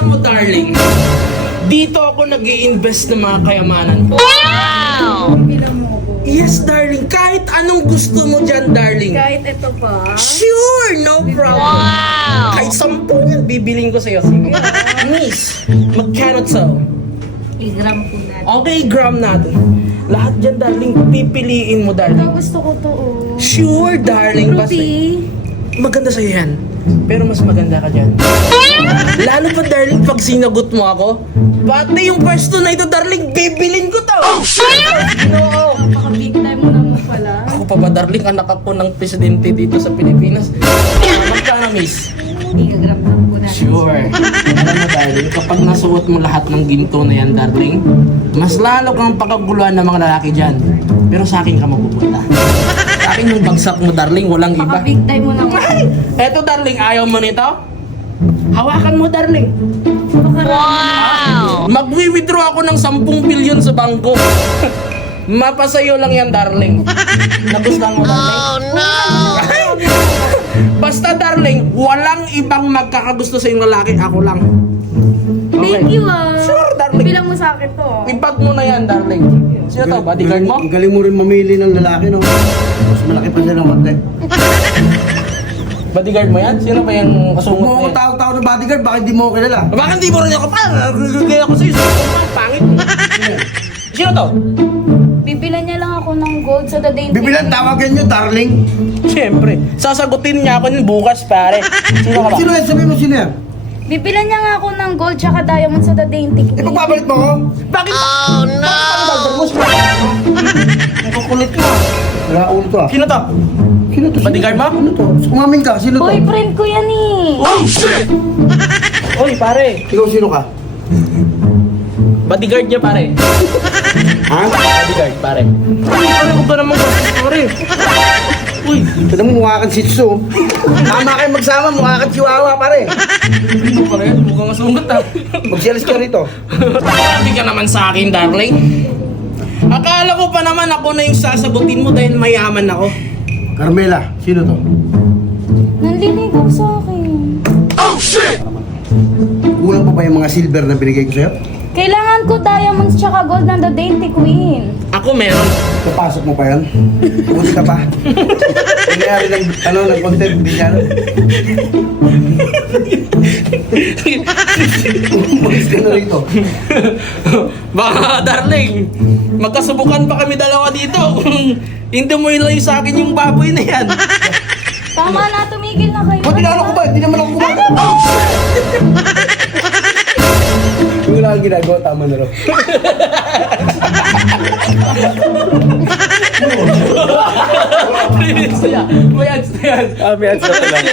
Alam mo, darling, dito ako nag-i-invest ng mga kayamanan ko. Bilang mo ko. Yes, darling. Kahit anong gusto mo dyan, darling. Kahit ito pa. Sure, no problem. Kahit 10 yan, bibiling ko sa'yo. Miss, magkano to? I-gram po natin. Okay, gram natin. Lahat dyan, darling, pipiliin mo, Ito darling. gusto ko to oh. Sure, darling. Fruity. Maganda sa'yo yan. Pero mas maganda ka dyan. Lalo pa, darling, pag sinagot mo ako, pati yung pwesto na ito, darling, bibilin ko to. No. Napaka-big time mo naman pala. Ako pa ba, darling, anak ako ng presidente dito sa Pilipinas? Magkano, miss? I-gram na po natin. Sure. Alam mo, darling, kapag nasuot mo lahat ng ginto na yan, darling, mas lalo kang pakaguluhan ng mga lalaki dyan. Pero sa akin ka mapupunta. Sa akin yung bagsak mo, darling, walang iba. Napaka-big time mo naman. Ay! Eto, darling, ayaw mo nito? Hawakan mo, darling. Magwi-withdraw ako ng 10 billion sa bangko. Mapasayo lang yan, darling. Nagustuhan mo, darling? Ay! Basta, darling, walang ibang magkakagusto sa yung lalaki. Ako lang. Thank you ah. Sure, darling. Bilang mo sa akin to. Ibag mo na yan, darling. Sino to? Bodyguard mo? Ang galing mo rin mamili ng lalaki, no? Mas malaki pa siya ng konti. Bodyguard mo yan? Sino pa yung Huwag kasungot mo mo ako yan? tawag-tawag ng bodyguard, bakit di mo ako kilala? Bakit di mo rin ako pa? Gagaya ako sa'yo. Pangit. Sino to? Bibilan niya lang ako ng gold sa the dainty. Bibilan, tawagan nyo, darling. Siyempre. Sasagutin niya ako yun bukas, pare. Sino ka ba? Sino yan? Sabi mo sino yan? Bibilan niya nga ako ng gold tsaka diamond sa the dainty. Ipagpapalit mo ako? Bakit? Oh, no! Ang kukulit mo. Wala ulo to ah. Sino to? Sino to? Bodyguard mo? Sino to? Umamin ka, sino to? Boyfriend ko yan eh. Oh, shit! Uy, pare. Ikaw sino ka? Bodyguard niya, pare. Ha? Bodyguard, pare. Uy, pare, huwag ka naman kasi, pare. Uy, Tignan mo, mukha kang shih tzu. Tama kayo magsama, mukha kang chihuahua, pare. hindi pare. Mukhang masungat, ha. Magsialis ka rito. Grabe ka naman sa akin, darling. Akala ko pa naman ako na yung sasagutin mo dahil mayaman ako. Carmela, sino to? Nanliligaw sa akin. Kulang pa ba yung mga silver na binigay ko sa'yo? Kailangan ko diamonds tsaka gold ng the dainty queen. Ako meron. Papasok mo pa yan? Buti ka pa? Nangyari ng content, hindi niya ano? Umalis ka na rito. Baka, darling, magkasubukan pa kami dalawa dito kung hindi mo ilayo sa akin yung baboy na yan. Tama na, tumigil na kayo. Buti na ano ko ba? Hindi naman ako kumakain. Yung wala kang ginagawa, tama na rin. May ads na yan. May ads na lang.